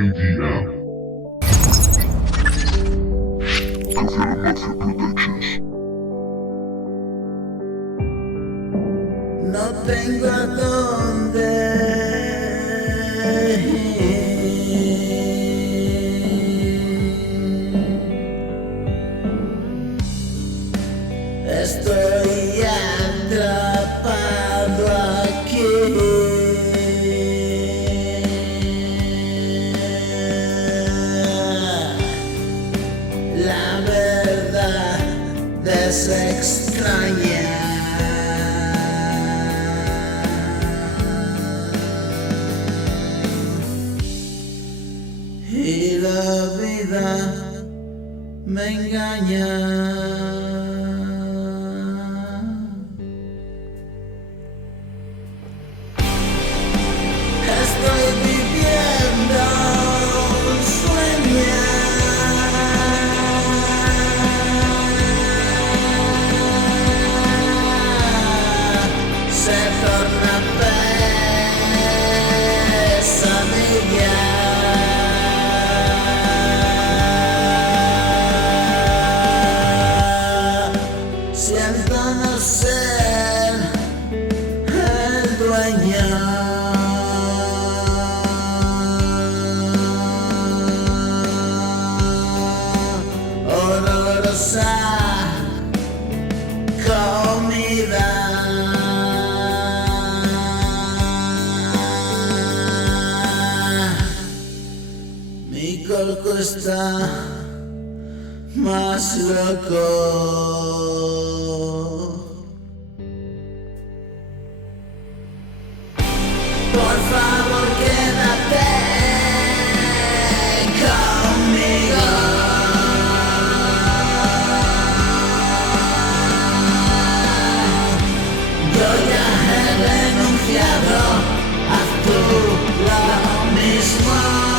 KDM. Kafialamafia Productions. No tengo a dónde ir. Estoy atrapado aquí. La verdad es extraña. Y la vida me engaña. Estoy viviendo un sueño. Se torna pesadilla. Siento no ser el dueño. Horrorosa comida. Mi coco está más loco. Por favor, quédate conmigo. Yo ya he renunciado a tú lo mismo.